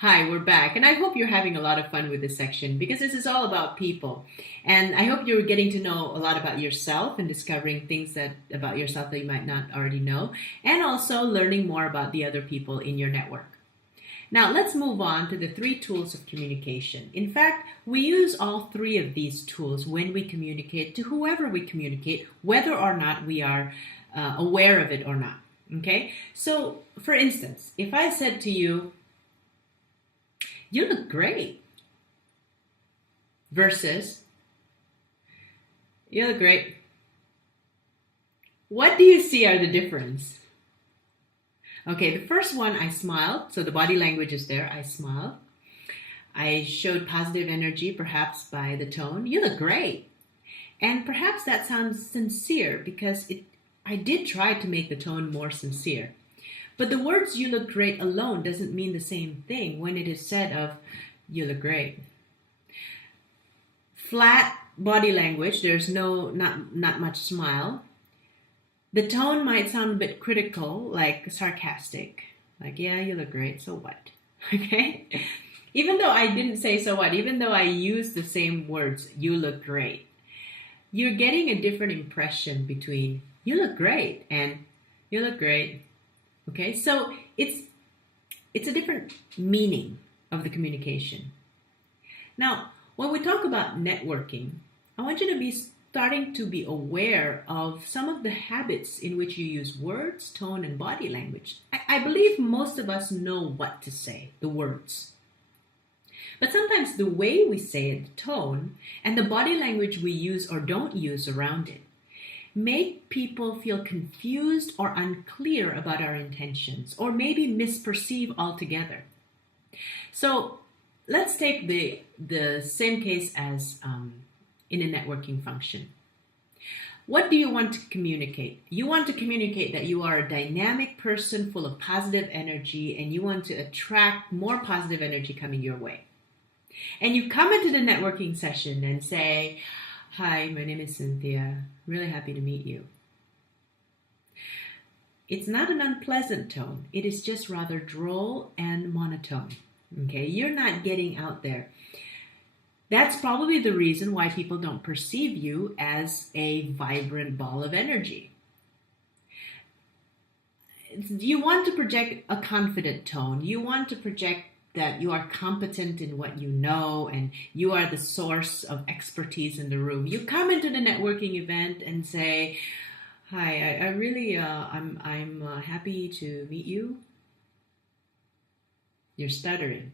Hi, we're back, and I hope you're having a lot of fun with this section because this is all about people. And I hope you're getting to know a lot about yourself and discovering things that about yourself that you might not already know, and also learning more about the other people in your network. Now, let's move on to the three tools of communication. In fact, we use all three of these tools when we communicate to whoever we communicate, whether or not we are aware of it or not. Okay? So, for instance, if I said to you, "You look great," versus "You look great," what do you see are the difference? Okay, the first one, I smiled, so the body language is there. I smiled. I showed positive energy, perhaps by the tone. "You look great." And perhaps that sounds sincere because I did try to make the tone more sincere. But the words "you look great" alone doesn't mean the same thing when it is said of "you look great." Flat body language, there's not much smile. The tone might sound a bit critical, like sarcastic. Like, "Yeah, you look great, so what?" Okay? Even though I didn't say "so what," even though I used the same words, "you look great," you're getting a different impression between "you look great" and "you look great." Okay, so it's a different meaning of the communication. Now, when we talk about networking, I want you to be starting to be aware of some of the habits in which you use words, tone, and body language. I believe most of us know what to say, the words. But sometimes the way we say it, the tone, and the body language we use or don't use around it, make people feel confused or unclear about our intentions, or maybe misperceive altogether. So let's take the same case as in a networking function. What do you want to communicate? You want to communicate that you are a dynamic person full of positive energy and you want to attract more positive energy coming your way. And you come into the networking session and say, "Hi, my name is Cynthia. Really happy to meet you." It's not an unpleasant tone. It is just rather droll and monotone. Okay, you're not getting out there. That's probably the reason why people don't perceive you as a vibrant ball of energy. You want to project a confident tone. You want to project that you are competent in what you know and you are the source of expertise in the room. You come into the networking event and say, "Hi, I really, I'm happy to meet you." You're stuttering.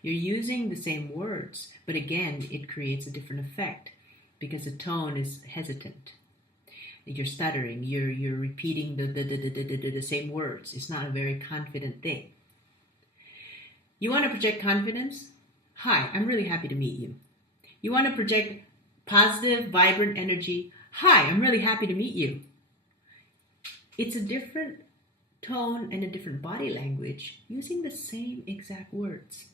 You're using the same words, but again, it creates a different effect because the tone is hesitant. You're stuttering. You're repeating the same words. It's not a very confident thing. You want to project confidence? "Hi, I'm really happy to meet you." You want to project positive, vibrant energy? "Hi, I'm really happy to meet you." It's a different tone and a different body language using the same exact words.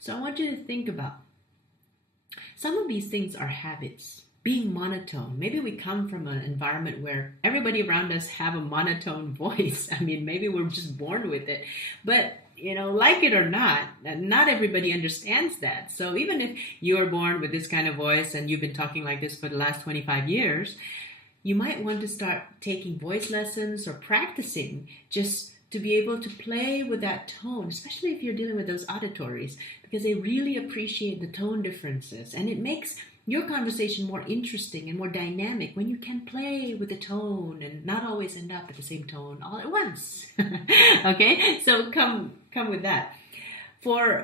So I want you to think about some of these things are habits. Being monotone. Maybe we come from an environment where everybody around us have a monotone voice. I mean, maybe we're just born with it. But like it or not everybody understands that. So even if you are born with this kind of voice and you've been talking like this for the last 25 years, you might want to start taking voice lessons or practicing just to be able to play with that tone, especially if you're dealing with those auditories, because they really appreciate the tone differences. And it makes your conversation more interesting and more dynamic when you can play with the tone and not always end up at the same tone all at once. Okay, so come with that. For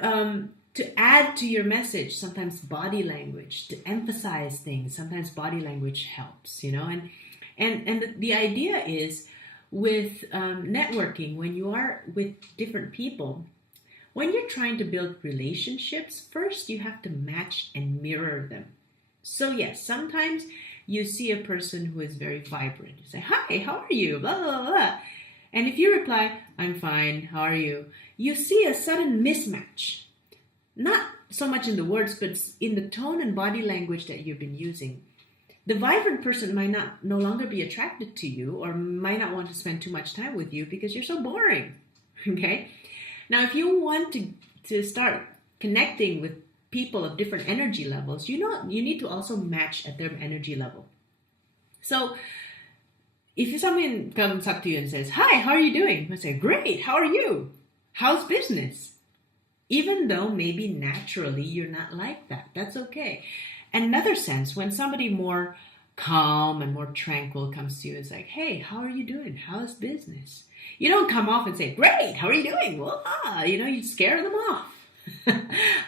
to add to your message, sometimes body language, to emphasize things, sometimes body language helps, and the idea is with networking, when you are with different people, when you're trying to build relationships, first you have to match and mirror them. So yes, sometimes you see a person who is very vibrant. You say, "Hi, how are you?" Blah, blah, blah. And if you reply, "I'm fine, how are you?" you see a sudden mismatch. Not so much in the words, but in the tone and body language that you've been using. The vibrant person might not no longer be attracted to you or might not want to spend too much time with you because you're so boring. Okay? Now, if you want to start connecting with people of different energy levels, you need to also match at their energy level. So if someone comes up to you and says, "Hi, how are you doing?" I say, "Great, how are you? How's business?" Even though maybe naturally you're not like that. That's okay. Another sense, when somebody more calm and more tranquil comes to you, it's like, "Hey, how are you doing? How's business?" You don't come off and say, "Great, how are you doing?" Well, you scare them off.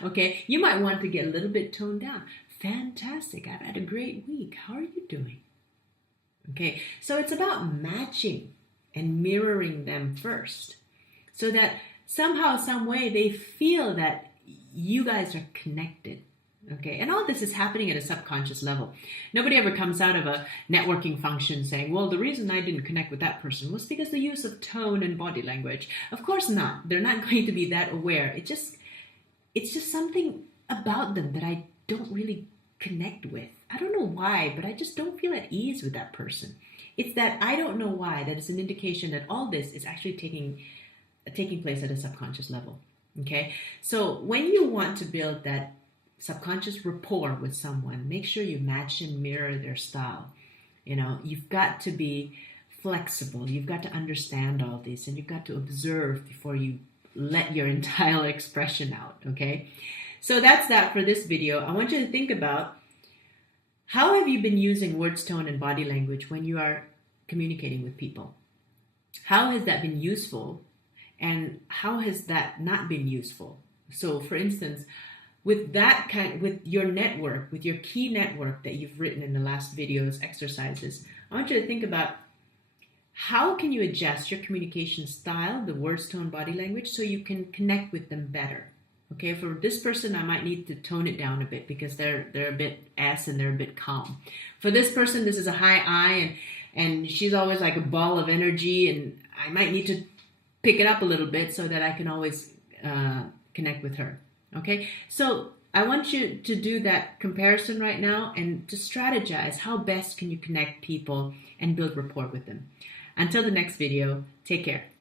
Okay, you might want to get a little bit toned down. "Fantastic, I've had a great week. How are you doing?" Okay, so it's about matching and mirroring them first so that somehow, some way they feel that you guys are connected. Okay, and all this is happening at a subconscious level. Nobody ever comes out of a networking function saying, "Well, the reason I didn't connect with that person was because the use of tone and body language." Of course not. They're not going to be that aware. It's just something about them that I don't really connect with. I don't know why, but I just don't feel at ease with that person. It's that I don't know why. That is an indication that all this is actually taking place at a subconscious level. Okay, so when you want to build that subconscious rapport with someone, make sure you match and mirror their style. You've got to be flexible. You've got to understand all this, and you've got to observe before you let your entire expression out. Okay, so that's that for this video. I want you to think about, how have you been using words, tone, and body language when you are communicating with people? How has that been useful, and how has that not been useful? So, for instance, with your network, with your key network that you've written in the last videos, exercises, I want you to think about, how can you adjust your communication style, the words, tone, body language, so you can connect with them better? Okay, for this person, I might need to tone it down a bit because they're a bit S and they're a bit calm. For this person, this is a high I, and she's always like a ball of energy, and I might need to pick it up a little bit so that I can always connect with her. Okay, so I want you to do that comparison right now and to strategize how best can you connect people and build rapport with them. Until the next video, take care.